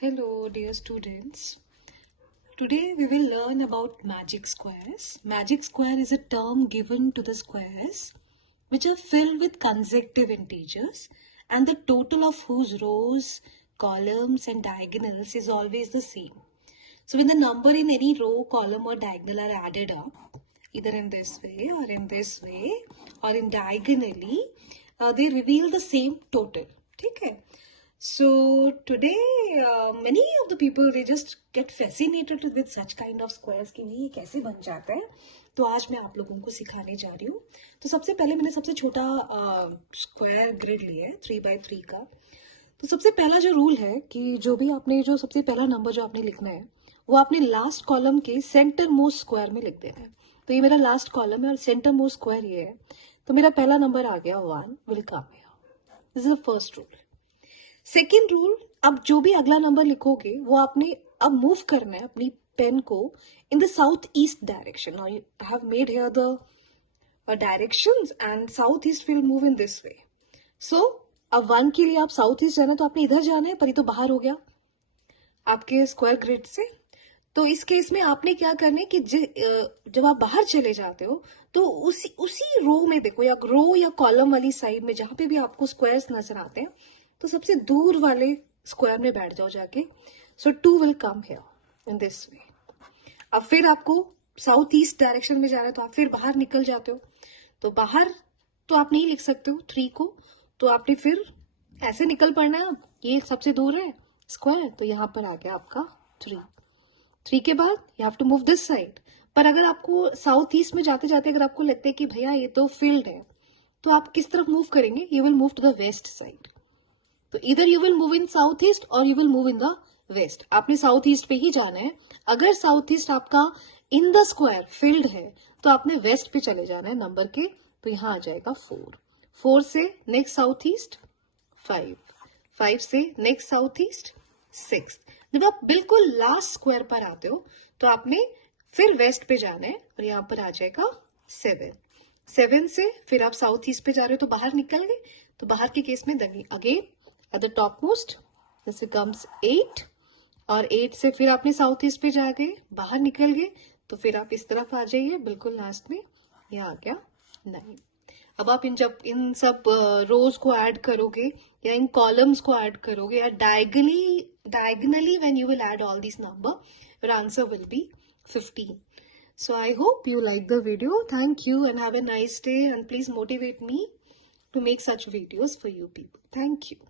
Hello, dear students. Today we will learn about magic squares. Magic square is a term given to the squares which are filled with consecutive integers and the total of whose rows, columns and diagonals is always the same. So when the number in any row, column or diagonal are added up, either in this way or in this way or in diagonally, they reveal the same total. Okay. So today many of the people they just get fascinated with such kind of squares कि ये कैसे बन जाता है. तो आज मैं आप लोगों को सिखाने जा रही हूँ. तो सबसे पहले मैंने सबसे छोटा स्क्वायर ग्रिड लिया है 3x3 का. तो सबसे पहला जो रूल है कि जो सबसे पहला नंबर जो आपने लिखना है वो आपने लास्ट कॉलम के सेंटर मोस्ट स्क्वायर में लिख देना है. तो ये मेरा लास्ट कॉलम है और सेंटर मोस्ट स्क्वायर ये है. तो मेरा पहला नंबर आ गया 1 will come here. This is the first rule. Second rule, अब जो भी अगला नंबर लिखोगे वो आपने अब मूव करना है अपनी पेन को in the south east direction. I have made here the directions and south east will move in this way. So अब 1 के लिए आप साउथ ईस्ट जाना है तो आपने इधर जाना है, पर ये तो बाहर हो गया आपके स्क्वायर ग्रिड से. तो इस केस में आपने क्या करना है कि जब आप बाहर चले जाते हो तो उसी रो में देखो, या रो या कॉलम वाली साइड में जहां पे भी आपको स्क्वायर्स नजर आते हैं तो सबसे दूर वाले स्क्वायर में बैठ जाओ जाके. सो 2 will come here in this वे. अब फिर आपको साउथ ईस्ट डायरेक्शन में जाना है तो आप फिर बाहर निकल जाते हो. तो बाहर तो आप नहीं लिख सकते हो 3 को, तो आपने फिर ऐसे निकल पड़ना है. ये सबसे दूर है स्क्वायर, तो यहां पर आ गया आपका 3 के बाद you have to move this side. पर अगर आपको साउथ ईस्ट में जाते जाते अगर आपको लगता है कि भैया ये तो फील्ड है, तो आप किस तरफ मूव करेंगे? You will move to the west side. तो इधर you will move in south east और you will move in the west. आपने साउथ ईस्ट पे ही जाना है. अगर साउथ ईस्ट आपका इन द स्क्वायर फील्ड है तो आपने वेस्ट पे चले जाना है नंबर के. तो यहां आ जाएगा 4 से नेक्स्ट साउथ ईस्ट 5 से नेक्स्ट साउथ ईस्ट 6. जब आप बिल्कुल लास्ट स्क्वायर पर आते हो तो आपने फिर वेस्ट पे जाना है और यहां पर आ जाएगा 7 से फिर आप साउथ ईस्ट पे जा रहे हो तो बाहर निकल गए. तो बाहर के केस में again at the topmost this becomes 8 और 8 से फिर आपने साउथ ईस्ट पे जा गए, बाहर निकल गए, तो फिर आप इस तरफ आ जाइए बिल्कुल लास्ट में. यह आ गया 9. अब आप इन सब रोज को ऐड करोगे या इन कॉलम्स को ऐड करोगे या diagonally when you will add all this number, your answer will be 15. So I hope you like the video. Thank you and have a nice day, and please motivate me to make such videos for you people. Thank you.